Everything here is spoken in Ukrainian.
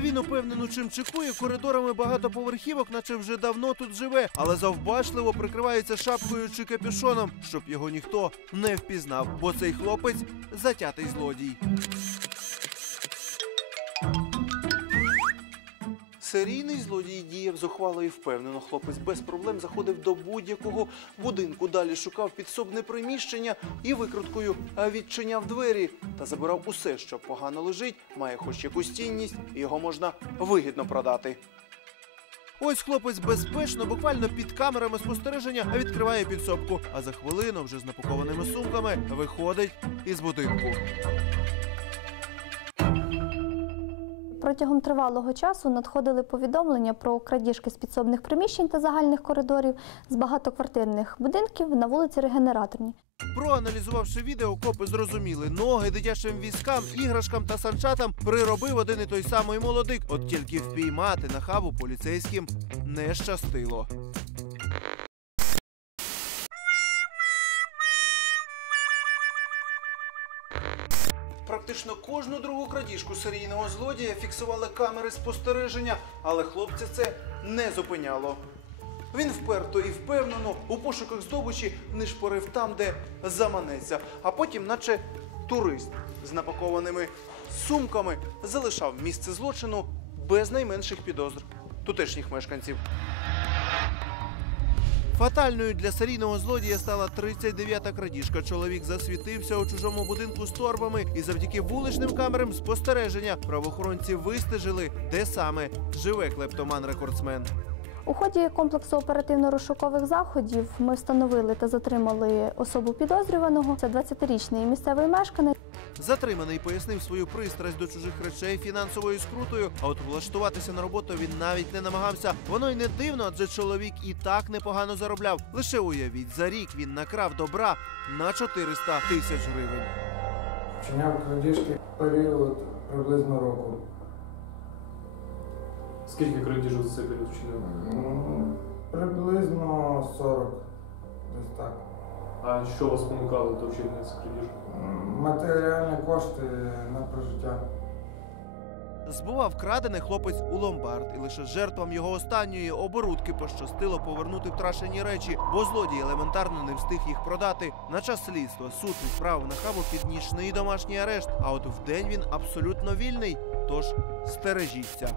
Він упевнено чим чекує коридорами багатоповерхівок, наче вже давно тут живе, але завбачливо прикривається шапкою чи капюшоном, щоб його ніхто не впізнав, бо цей хлопець затятий злодій. Серійний злодій діяв зухвало і впевнено. Хлопець без проблем заходив до будь-якого будинку. Далі шукав підсобне приміщення і викруткою відчиняв двері та забирав усе, що погано лежить, має хоч якусь цінність, його можна вигідно продати. Ось хлопець безпечно, буквально під камерами спостереження, відкриває підсобку, а за хвилину вже з напакованими сумками виходить із будинку. Протягом тривалого часу надходили повідомлення про крадіжки з підсобних приміщень та загальних коридорів з багатоквартирних будинків на вулиці Регенераторній. Проаналізувавши відео, копи зрозуміли, ноги дитячим військам, іграшкам та санчатам приробив один і той самий молодик. От тільки впіймати на хабу поліцейським не щастило. Практично кожну другу крадіжку серійного злодія фіксували камери спостереження, але хлопця це не зупиняло. Він вперто і впевнено у пошуках здобичі нишпорив там, де заманеться, а потім, наче турист з напакованими сумками, залишав місце злочину без найменших підозр тутешніх мешканців. Фатальною для серійного злодія стала 39-та крадіжка. Чоловік засвітився у чужому будинку з торбами, і завдяки вуличним камерам спостереження правоохоронці вистежили, де саме живе клептоман-рекордсмен. У ході комплексу оперативно-розшукових заходів ми встановили та затримали особу підозрюваного. Це 20-річний місцевий мешканець. Затриманий пояснив свою пристрасть до чужих речей фінансовою скрутою. А от влаштуватися на роботу він навіть не намагався. Воно й не дивно, адже чоловік і так непогано заробляв. Лише уявіть, за рік він накрав добра на 400 тисяч гривень. Вчиняв крадіжки період приблизно року. Скільки крадіжок за цей період вчинив? Ну, Приблизно 40. Десь так. А що вас спонукало до вчинення цих крадіжок? Матеріальні кошти на прожиття. Збував крадене хлопець у ломбард, і лише жертвам його останньої оборудки пощастило повернути втрачені речі, бо злодій елементарно не встиг їх продати. На час слідства суд відправив на хабу під нічний домашній арешт. А от вдень він абсолютно вільний. Тож стережіться.